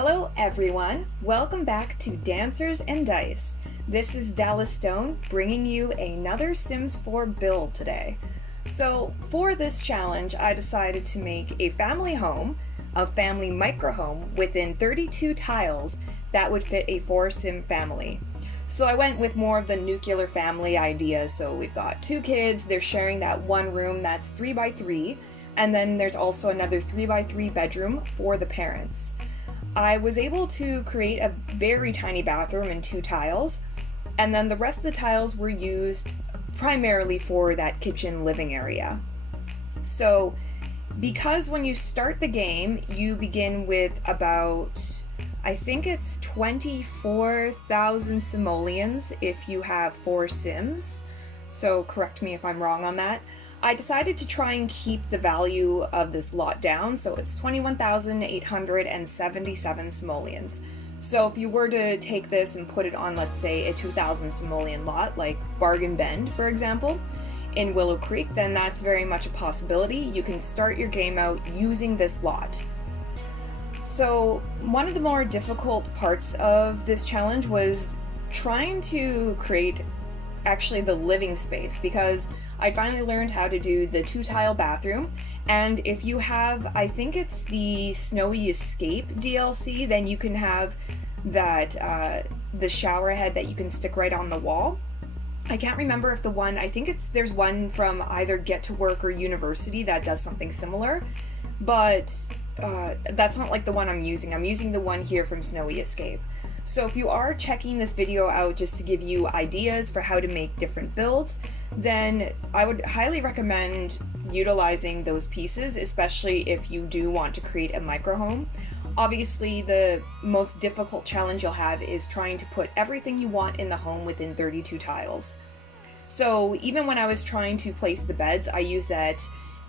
Hello everyone, welcome back to Dancers and Dice. This is Dallas Stone bringing you another Sims 4 build today. So for this challenge I decided to make a family home, a family microhome within 32 tiles that would fit a 4-sim family. So I went with more of the nuclear family idea, so we've got 2 kids, they're sharing that one room that's 3x3, and then there's also another 3x3 bedroom for the parents. I was able to create a very tiny bathroom in 2 tiles, and then the rest of the tiles were used primarily for that kitchen living area. So because when you start the game, you begin with about, I think it's 24,000 simoleons if you have 4 sims, so correct me if I'm wrong on that. I decided to try and keep the value of this lot down, so it's 21,877 simoleons. So if you were to take this and put it on, let's say, a 2,000 simoleon lot, like Bargain Bend, for example, in Willow Creek, then that's very much a possibility. You can start your game out using this lot. So one of the more difficult parts of this challenge was trying to create actually the living space, because I finally learned how to do the 2-tile bathroom, and if you have, I think it's the Snowy Escape DLC, then you can have that, the shower head that you can stick right on the wall. I can't remember if I think there's one from either Get to Work or University that does something similar, but that's not like the one I'm using. I'm using the one here from Snowy Escape. So if you are checking this video out just to give you ideas for how to make different builds, then I would highly recommend utilizing those pieces, especially if you do want to create a microhome. Obviously, the most difficult challenge you'll have is trying to put everything you want in the home within 32 tiles. So even when I was trying to place the beds, I used that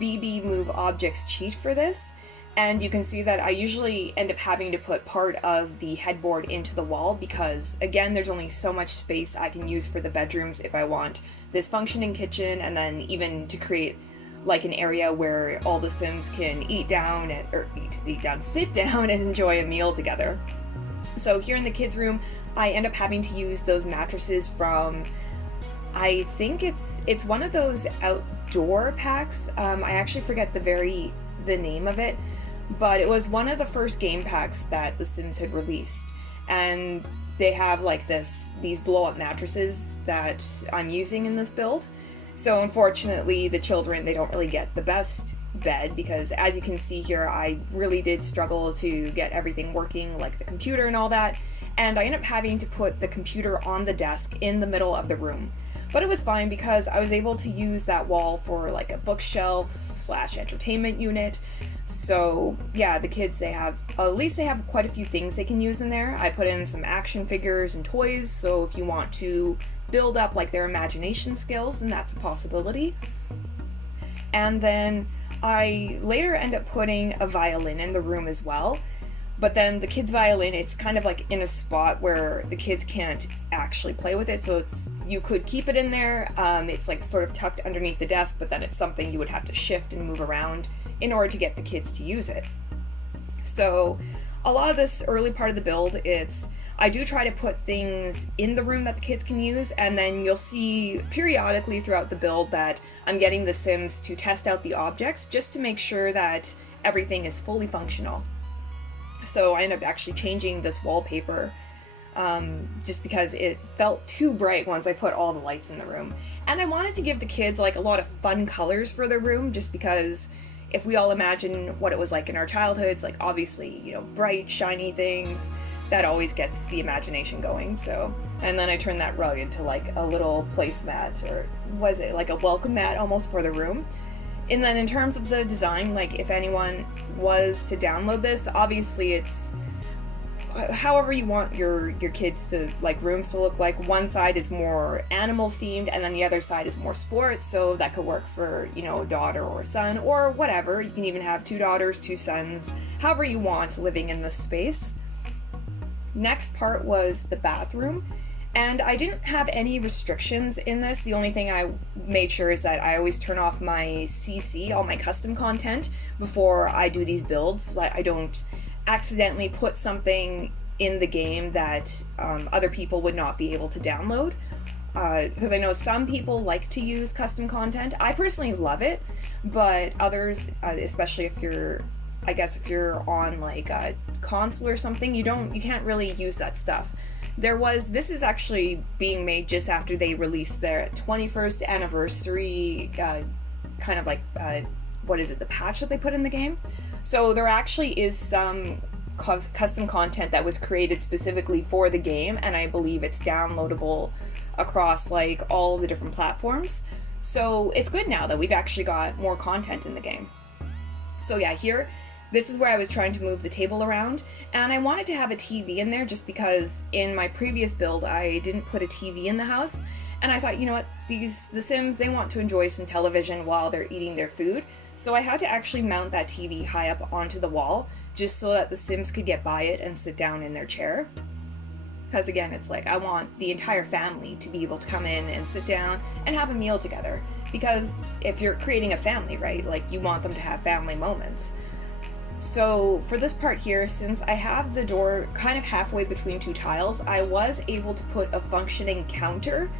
BB Move Objects cheat for this. And you can see that I usually end up having to put part of the headboard into the wall because, again, there's only so much space I can use for the bedrooms if I want this functioning kitchen, and then even to create like an area where all the Sims can sit down and enjoy a meal together. So here in the kids' room, I end up having to use those mattresses from, I think it's one of those outdoor packs. I actually forget the name of it, but it was one of the first game packs that The Sims had released, and they have like these blow-up mattresses that I'm using in this build. So unfortunately the children, they don't really get the best bed because, as you can see here, I really did struggle to get everything working, like the computer and all that, and I ended up having to put the computer on the desk in the middle of the room. But it was fine because I was able to use that wall for like a bookshelf / entertainment unit. So yeah, the kids, at least they have quite a few things they can use in there. I put in some action figures and toys, so if you want to build up like their imagination skills, then that's a possibility. And then I later end up putting a violin in the room as well. But then the kids' violin, it's kind of like in a spot where the kids can't actually play with it, so you could keep it in there. It's like sort of tucked underneath the desk, but then it's something you would have to shift and move around in order to get the kids to use it. So a lot of this early part of the build, I do try to put things in the room that the kids can use, and then you'll see periodically throughout the build that I'm getting the Sims to test out the objects just to make sure that everything is fully functional. So I ended up actually changing this wallpaper just because it felt too bright once I put all the lights in the room. And I wanted to give the kids like a lot of fun colors for their room, just because if we all imagine what it was like in our childhoods, like obviously, you know, bright, shiny things, that always gets the imagination going. So, and then I turned that rug into like a little placemat, or was it like a welcome mat almost for the room. And then in terms of the design, like if anyone was to download this, obviously it's however you want your kids to like rooms to look like. One side is more animal themed and then the other side is more sports, so that could work for, you know, a daughter or a son or whatever. You can even have 2 daughters, 2 sons, however you want living in this space. Next part was the bathroom. And I didn't have any restrictions in this. The only thing I made sure is that I always turn off my CC, all my custom content, before I do these builds, so that I don't accidentally put something in the game that other people would not be able to download. Because I know some people like to use custom content. I personally love it, but others, especially if you're, I guess if you're on like a console or something, you can't really use that stuff. This is actually being made just after they released their 21st anniversary, kind of like, what is it, the patch that they put in the game? So there actually is some custom content that was created specifically for the game, and I believe it's downloadable across like all the different platforms. So it's good now that we've actually got more content in the game. So yeah, this is where I was trying to move the table around, and I wanted to have a TV in there just because in my previous build I didn't put a TV in the house, and I thought, you know what, the Sims, they want to enjoy some television while they're eating their food, so I had to actually mount that TV high up onto the wall just so that the Sims could get by it and sit down in their chair. Because again, it's like I want the entire family to be able to come in and sit down and have a meal together, because if you're creating a family, right, like you want them to have family moments. So for this part here, since I have the door kind of halfway between two tiles, I was able to put a functioning counter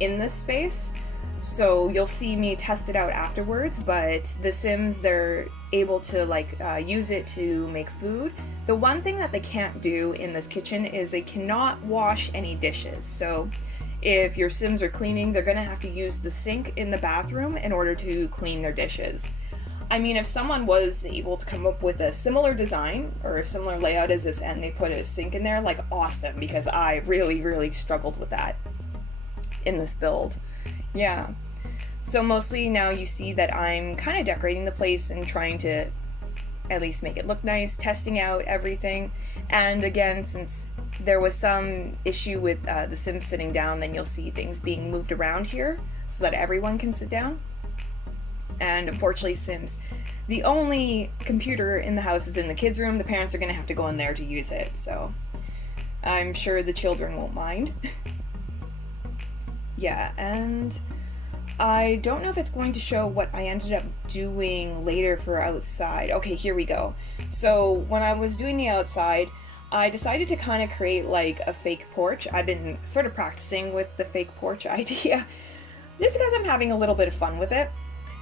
in this space. So you'll see me test it out afterwards, but the Sims, they're able to like use it to make food. The one thing that they can't do in this kitchen is they cannot wash any dishes. So if your Sims are cleaning, they're gonna have to use the sink in the bathroom in order to clean their dishes. I mean, if someone was able to come up with a similar design or a similar layout as this and they put a sink in there, like awesome, because I really, really struggled with that in this build. Yeah. So mostly now you see that I'm kind of decorating the place and trying to at least make it look nice, testing out everything. And again, since there was some issue with the Sims sitting down, then you'll see things being moved around here so that everyone can sit down. And unfortunately, since the only computer in the house is in the kids' room, the parents are going to have to go in there to use it, so I'm sure the children won't mind. Yeah, and I don't know if it's going to show what I ended up doing later for outside. Okay, here we go. So when I was doing the outside, I decided to kind of create like a fake porch. I've been sort of practicing with the fake porch idea, just because I'm having a little bit of fun with it.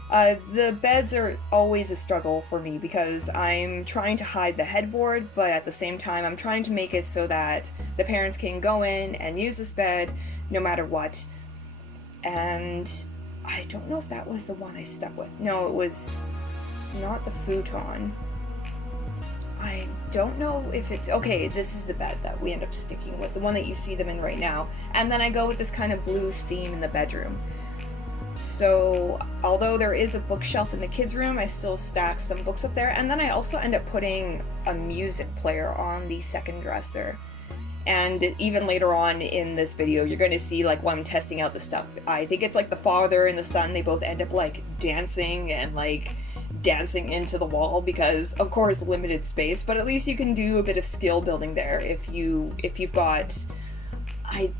The beds are always a struggle for me because I'm trying to hide the headboard, but at the same time I'm trying to make it so that the parents can go in and use this bed no matter what. And I don't know if that was the one I stuck with. No, it was not the futon. I don't know if it's... Okay, this is the bed that we end up sticking with, the one that you see them in right now. And then I go with this kind of blue theme in the bedroom. So although there is a bookshelf in the kids' room, I still stack some books up there, and then I also end up putting a music player on the second dresser. And even later on in this video, you're going to see like when I'm testing out the stuff, I think it's like the father and the son, they both end up like dancing and like dancing into the wall because of course limited space, but at least you can do a bit of skill building there if you've got... I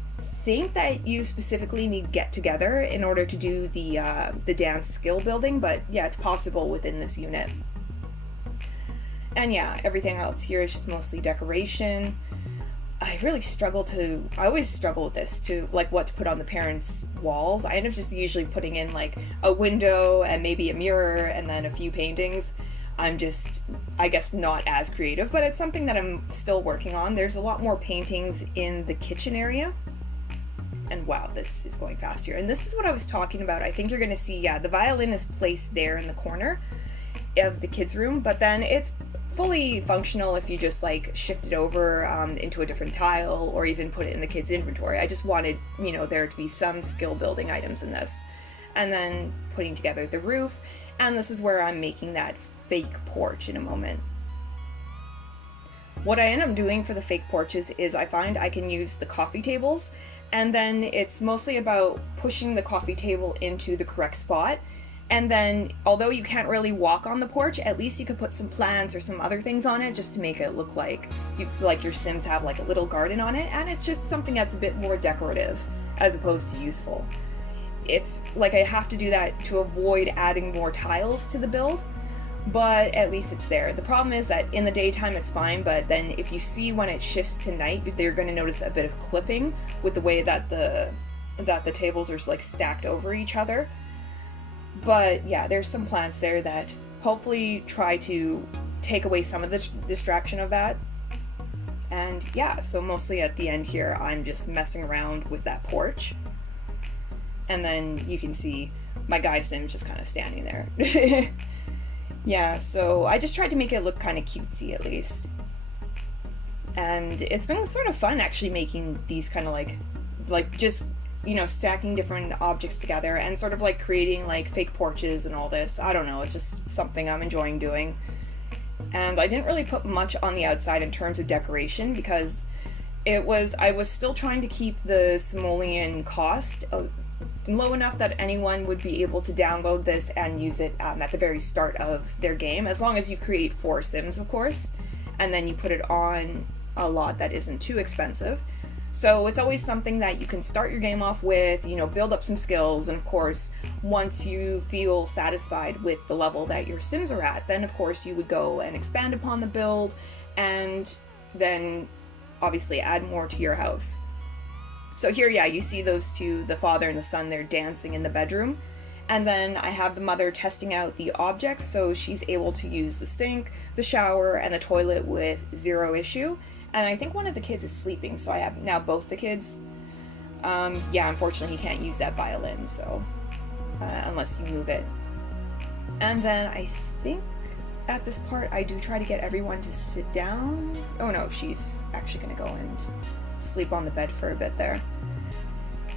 think that you specifically need get together in order to do the dance skill building, but yeah, it's possible within this unit. And yeah, everything else here is just mostly decoration. I always struggle with this, to like what to put on the parents' walls. I end up just usually putting in like a window and maybe a mirror and then a few paintings. I'm just, I guess, not as creative, but it's something that I'm still working on. There's a lot more paintings in the kitchen area. And wow, this is going fast here. And this is what I was talking about. I think you're going to see, yeah, the violin is placed there in the corner of the kids' room, but then it's fully functional if you just like shift it over into a different tile or even put it in the kids' inventory. I just wanted, you know, there to be some skill building items in this. And then putting together the roof. And this is where I'm making that fake porch in a moment. What I end up doing for the fake porches is I find I can use the coffee tables, and then it's mostly about pushing the coffee table into the correct spot. And then, although you can't really walk on the porch, at least you could put some plants or some other things on it just to make it look like your Sims have like a little garden on it, and it's just something that's a bit more decorative as opposed to useful. It's like I have to do that to avoid adding more tiles to the build. but at least it's there. The problem is that in the daytime it's fine, but then if you see when it shifts to night, they're going to notice a bit of clipping with the way that the tables are like stacked over each other. But yeah, there's some plants there that hopefully try to take away some of the distraction of that. And yeah, so mostly at the end here, I'm just messing around with that porch. And then you can see my guy Sim's just kind of standing there. Yeah, so I just tried to make it look kind of cutesy at least. And it's been sort of fun actually making these kind of like just, you know, stacking different objects together and sort of like creating like fake porches and all this. I don't know, it's just something I'm enjoying doing. And I didn't really put much on the outside in terms of decoration because I was still trying to keep the simoleon cost low enough that anyone would be able to download this and use it at the very start of their game, as long as you create 4 Sims, of course, and then you put it on a lot that isn't too expensive. So it's always something that you can start your game off with, you know, build up some skills, and of course, once you feel satisfied with the level that your Sims are at, then of course you would go and expand upon the build, and then obviously add more to your house. So here, yeah, you see those two, the father and the son, they're dancing in the bedroom. And then I have the mother testing out the objects, so she's able to use the sink, the shower, and the toilet with 0 issue. And I think one of the kids is sleeping, so I have now both the kids. Yeah, unfortunately he can't use that violin, so unless you move it. And then I think at this part I do try to get everyone to sit down. Oh no, she's actually gonna go and sleep on the bed for a bit there.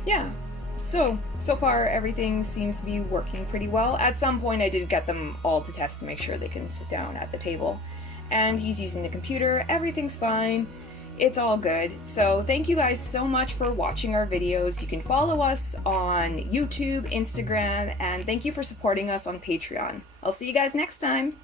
Yeah, so far everything seems to be working pretty well. At some point I did get them all to test to make sure they can sit down at the table. And he's using the computer, everything's fine, it's all good. So thank you guys so much for watching our videos. You can follow us on YouTube, Instagram, and thank you for supporting us on Patreon. I'll see you guys next time.